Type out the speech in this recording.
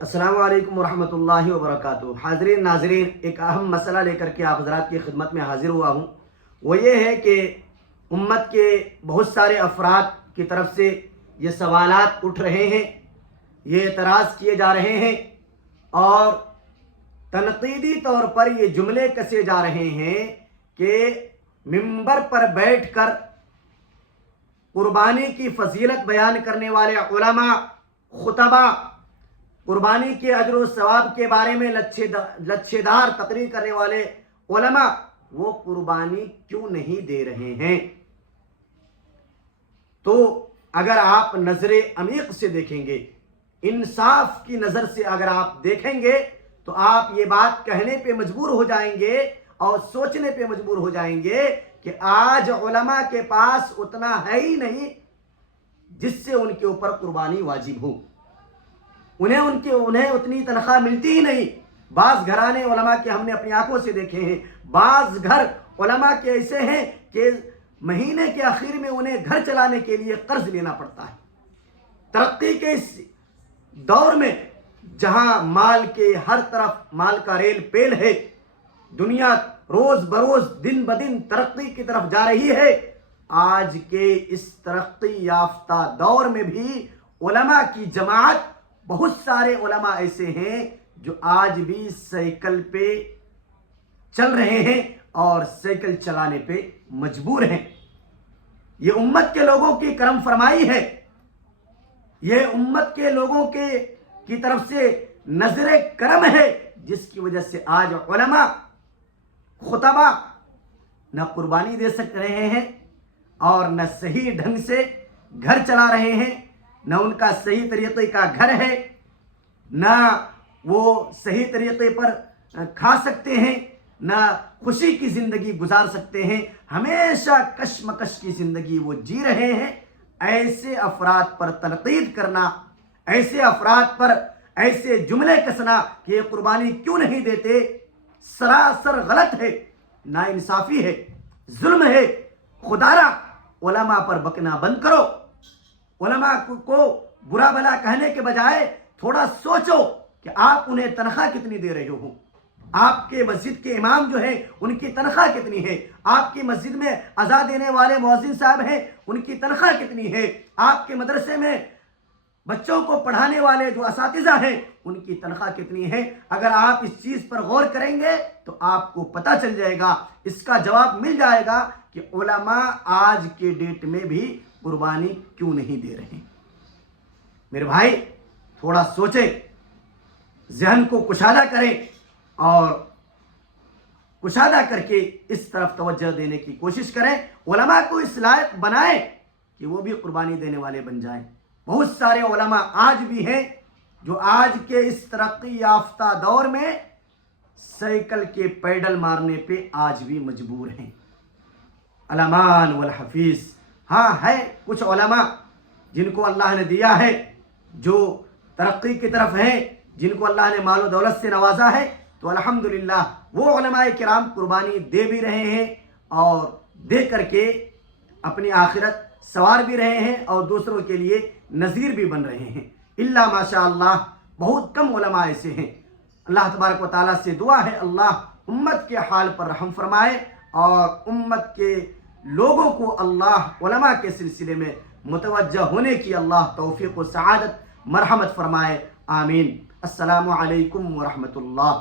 السلام علیکم ورحمۃ اللہ وبرکاتہ۔ حاضرین ناظرین، ایک اہم مسئلہ لے کر کے آپ حضرات کی خدمت میں حاضر ہوا ہوں۔ وہ یہ ہے کہ امت کے بہت سارے افراد کی طرف سے یہ سوالات اٹھ رہے ہیں، یہ اعتراض کیے جا رہے ہیں اور تنقیدی طور پر یہ جملے کسے جا رہے ہیں کہ منبر پر بیٹھ کر قربانی کی فضیلت بیان کرنے والے علماء، خطبہ، قربانی کے اجر و ثواب کے بارے میں لچھے دار تقریر کرنے والے علماء، وہ قربانی کیوں نہیں دے رہے ہیں؟ تو اگر آپ نظر عمیق سے دیکھیں گے، انصاف کی نظر سے اگر آپ دیکھیں گے تو آپ یہ بات کہنے پہ مجبور ہو جائیں گے اور سوچنے پہ مجبور ہو جائیں گے کہ آج علماء کے پاس اتنا ہے ہی نہیں جس سے ان کے اوپر قربانی واجب ہو۔ انہیں اتنی تنخواہ ملتی ہی نہیں۔ بعض گھرانے علماء کے ہم نے اپنی آنکھوں سے دیکھے ہیں، بعض گھر علماء کے ایسے ہیں کہ مہینے کے آخر میں انہیں گھر چلانے کے لیے قرض لینا پڑتا ہے۔ ترقی کے اس دور میں جہاں مال کے ہر طرف مال کا ریل پیل ہے، دنیا روز بروز دن بدن ترقی کی طرف جا رہی ہے، آج کے اس ترقی یافتہ دور میں بھی علماء کی جماعت، بہت سارے علماء ایسے ہیں جو آج بھی سائیکل پہ چل رہے ہیں اور سائیکل چلانے پہ مجبور ہیں۔ یہ امت کے لوگوں کی کرم فرمائی ہے، یہ امت کے لوگوں کی طرف سے نظر کرم ہے، جس کی وجہ سے آج علماء، خطبہ نہ قربانی دے سک رہے ہیں اور نہ صحیح ڈھنگ سے گھر چلا رہے ہیں، نہ ان کا صحیح طریقے کا گھر ہے، نہ وہ صحیح طریقے پر کھا سکتے ہیں، نہ خوشی کی زندگی گزار سکتے ہیں، ہمیشہ کشمکش کی زندگی وہ جی رہے ہیں۔ ایسے افراد پر تنقید کرنا، ایسے افراد پر ایسے جملے کسنا کہ یہ قربانی کیوں نہیں دیتے، سراسر غلط ہے، ناانصافی ہے، ظلم ہے۔ خدارا علماء پر بکنا بند کرو۔ علماء کو برا بھلا کہنے کے بجائے تھوڑا سوچو کہ آپ انہیں تنخواہ کتنی دے رہے ہو۔ آپ کے مسجد کے امام جو ہیں ان کی تنخواہ کتنی ہے؟ آپ کی مسجد میں اذان دینے والے مؤذن صاحب ہیں، ان کی تنخواہ کتنی ہے؟ آپ کے مدرسے میں بچوں کو پڑھانے والے جو اساتذہ ہیں ان کی تنخواہ کتنی ہے؟ اگر آپ اس چیز پر غور کریں گے تو آپ کو پتہ چل جائے گا، اس کا جواب مل جائے گا کہ علماء آج کے ڈیٹ میں بھی قربانی کیوں نہیں دے رہے۔ میرے بھائی تھوڑا سوچیں، ذہن کو کشادہ کریں اور کشادہ کر کے اس طرف توجہ دینے کی کوشش کریں، علماء کو اس لائق بنائیں کہ وہ بھی قربانی دینے والے بن جائیں۔ بہت سارے علماء آج بھی ہیں جو آج کے اس ترقی یافتہ دور میں سائیکل کے پیڈل مارنے پہ آج بھی مجبور ہیں۔ علمان والحفیظ، ہاں ہے کچھ علماء جن کو اللہ نے دیا ہے، جو ترقی کی طرف ہیں، جن کو اللہ نے مال و دولت سے نوازا ہے، تو الحمدللہ وہ علماء کرام قربانی دے بھی رہے ہیں اور دے کر کے اپنی آخرت سوار بھی رہے ہیں اور دوسروں کے لیے نذیر بھی بن رہے ہیں۔ الا ماشاء اللہ بہت کم علماء ایسے ہیں۔ اللہ تبارک و تعالیٰ سے دعا ہے اللہ امت کے حال پر رحم فرمائے اور امت کے لوگوں کو اللہ علماء کے سلسلے میں متوجہ ہونے کی اللہ توفیق و سعادت مرحمت فرمائے، آمین۔ السلام علیکم ورحمۃ اللہ۔